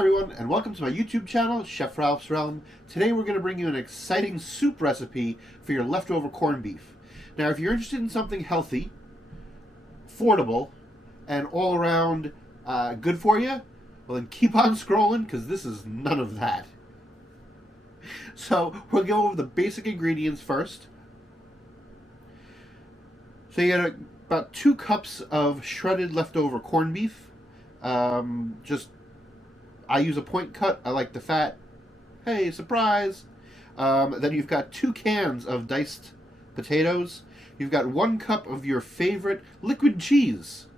everyone, and welcome to my YouTube channel, Chef Ralph's Realm. Today we're going to bring you an exciting soup recipe for your leftover corned beef. Now, if you're interested in something healthy, affordable, and all around good for you, well then keep on scrolling, because this is none of that. So we'll go over the basic ingredients first. So you got about 2 cups of shredded leftover corned beef. I use a point cut. I like the fat. Hey, surprise! Then you've got 2 cans of diced potatoes. You've got 1 cup of your favorite liquid cheese.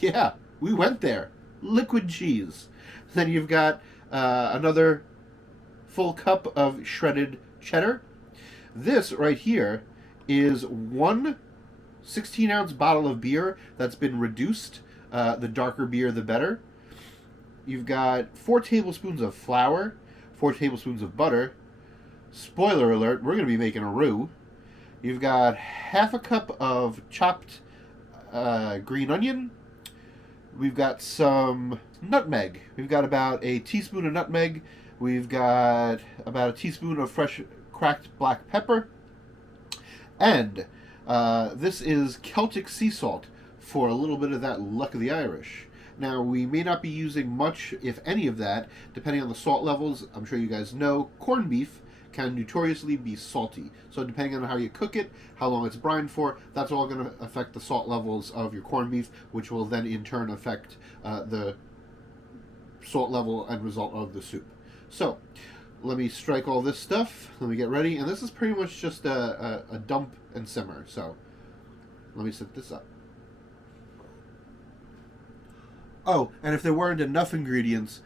Yeah, we went there. Liquid cheese. Then you've got another full cup of shredded cheddar. This right here is 1 16-ounce bottle of beer that's been reduced. The darker beer, the better. You've got 4 tablespoons of flour, 4 tablespoons of butter. Spoiler alert, we're going to be making a roux. You've got half a cup of chopped green onion. We've got some nutmeg. We've got about a teaspoon of nutmeg. We've got about a teaspoon of fresh cracked black pepper. And this is Celtic sea salt for a little bit of that luck of the Irish. Now, we may not be using much, if any of that, depending on the salt levels. I'm sure you guys know corned beef can notoriously be salty. So depending on how you cook it, how long it's brined for, that's all going to affect the salt levels of your corned beef, which will then in turn affect the salt level and result of the soup. So, let me strike all this stuff. Let me get ready. And this is pretty much just a dump and simmer. So, let me set this up. Oh, and if there weren't enough ingredients,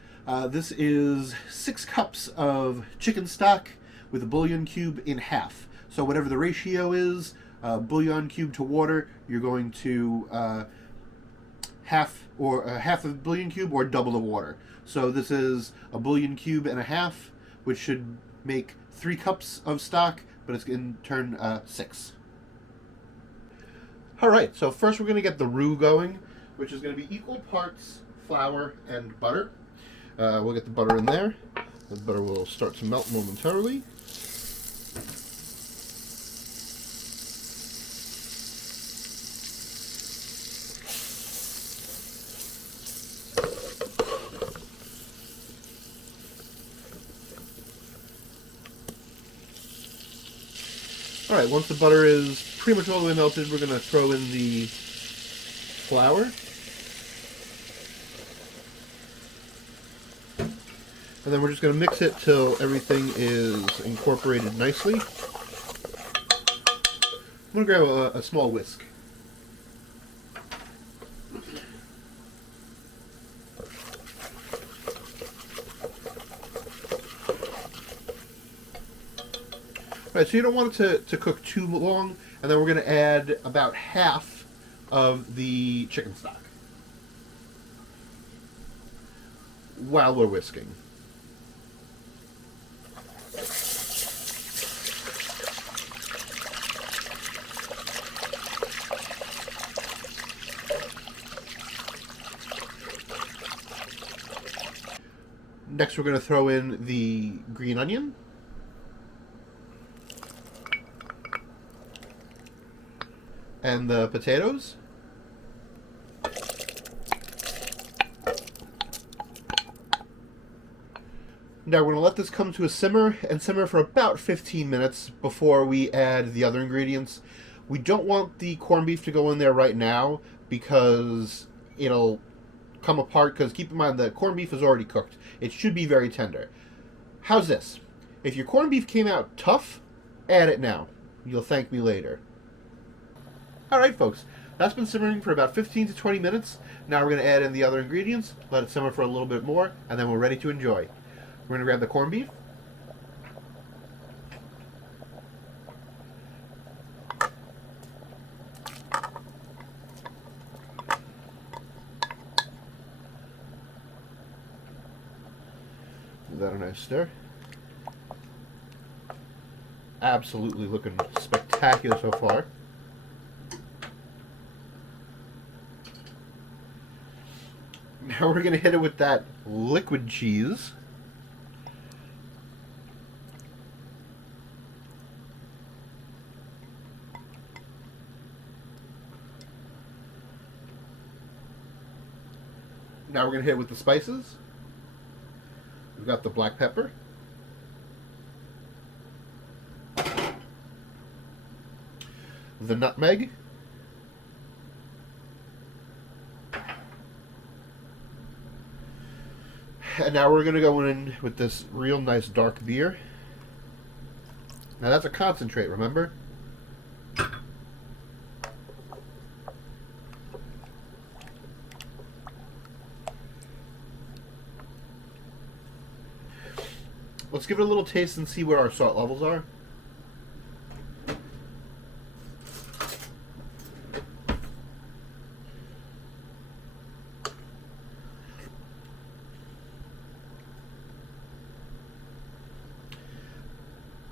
this is 6 cups of chicken stock with a bouillon cube in half. So whatever the ratio is, bouillon cube to water, you're going to half of bouillon cube or double the water. So this is a bouillon cube and a half, which should make 3 cups of stock, but it's in turn 6. All right, so first we're going to get the roux going, which is going to be equal parts flour and butter. We'll get the butter in there. The butter will start to melt momentarily. All right, once the butter is pretty much all the way melted, we're going to throw in the flour. And then we're just going to mix it till everything is incorporated nicely. I'm going to grab a small whisk. Alright, so you don't want it to cook too long, and then we're going to add about half of the chicken stock while we're whisking. Next, we're going to throw in the green onion. And the potatoes. Now we're going to let this come to a simmer and simmer for about 15 minutes before we add the other ingredients. We don't want the corned beef to go in there right now because it'll come apart, because keep in mind the corned beef is already cooked. It should be very tender. How's this? If your corned beef came out tough, add it now. You'll thank me later. Alright folks, that's been simmering for about 15 to 20 minutes. Now we're going to add in the other ingredients, let it simmer for a little bit more, and then we're ready to enjoy. We're going to grab the corned beef. Give that a nice stir. Absolutely looking spectacular so far. Now we're going to hit it with that liquid cheese. Now we're going to hit it with the spices. We've got the black pepper. The nutmeg. And now we're going to go in with this real nice dark beer. Now that's a concentrate, remember? Let's give it a little taste and see where our salt levels are.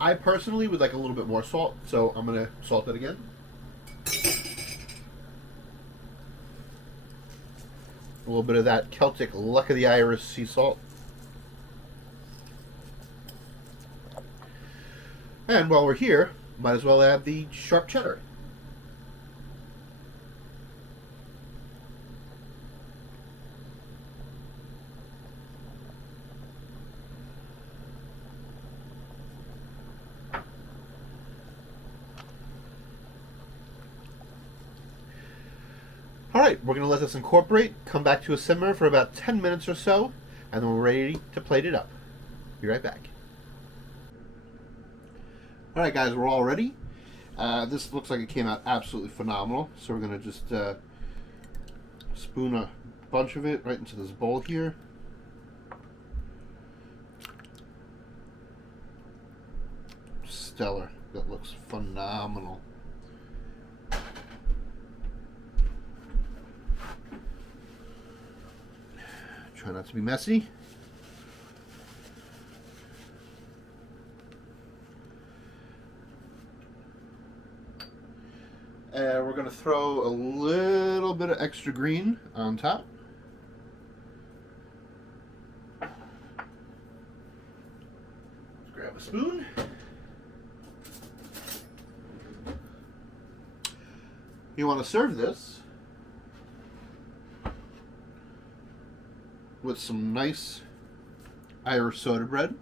I personally would like a little bit more salt, so I'm going to salt it again. A little bit of that Celtic Luck of the Irish sea salt. And while we're here, might as well add the sharp cheddar. Alright, we're going to let this incorporate, come back to a simmer for about 10 minutes or so, and then we're ready to plate it up. Be right back. Alright guys, we're all ready. This looks like it came out absolutely phenomenal, so we're going to just spoon a bunch of it right into this bowl here. Stellar. That looks phenomenal. Try not to be messy. And we're going to throw a little bit of extra green on top. Let's grab a spoon. You want to serve this with some nice Irish soda bread.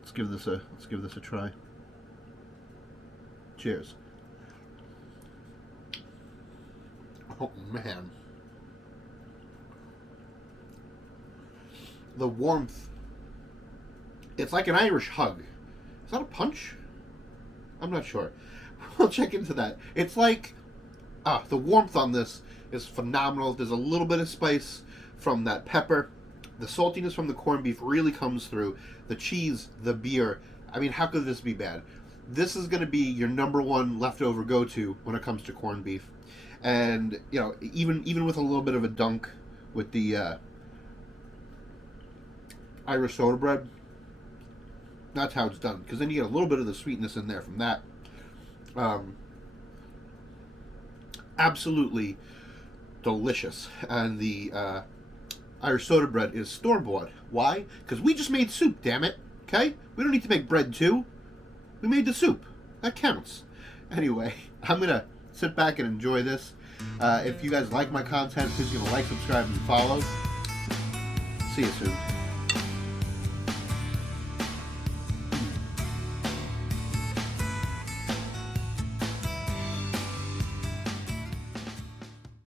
Let's give this a try. Cheers. Oh man. The warmth. It's like an Irish hug. Is that a punch? I'm not sure. We'll check into that. It's like the warmth on this is phenomenal. There's a little bit of spice from that pepper. The saltiness from the corned beef really comes through. The cheese, the beer. I mean, how could this be bad? This is going to be your number one leftover go-to when it comes to corned beef. And, you know, even with a little bit of a dunk with the Irish soda bread, that's how it's done. Because then you get a little bit of the sweetness in there from that. Absolutely delicious. And the Irish soda bread is store-bought. Why? Because we just made soup, damn it. Okay? We don't need to make bread too. We made the soup. That counts. Anyway, I'm going to sit back and enjoy this. If you guys like my content, please give a like, subscribe, and follow. See you soon.